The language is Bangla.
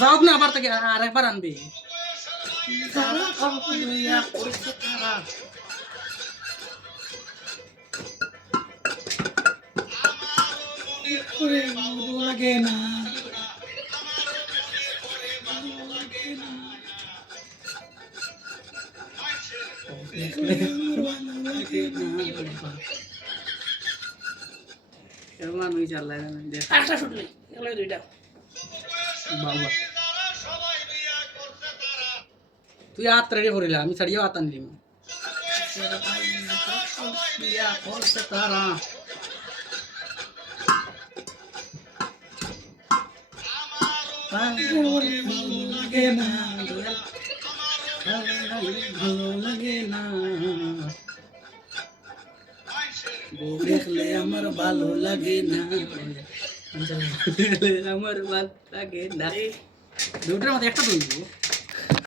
যাও না আবার থেকে আরেকবার আনবে লাগে না মানুষ চাল্লাই একটা শুটলি এগুলো দুইটা বাবা তুই হাত রেডি করিলা আমি ছাড়িয়ে হাত আনলিম তারা লাগে না ভালো লাগে না দেখলে আমার ভালো লাগে না আমার ভালো লাগে না দুটোর মধ্যে একটা তুলবো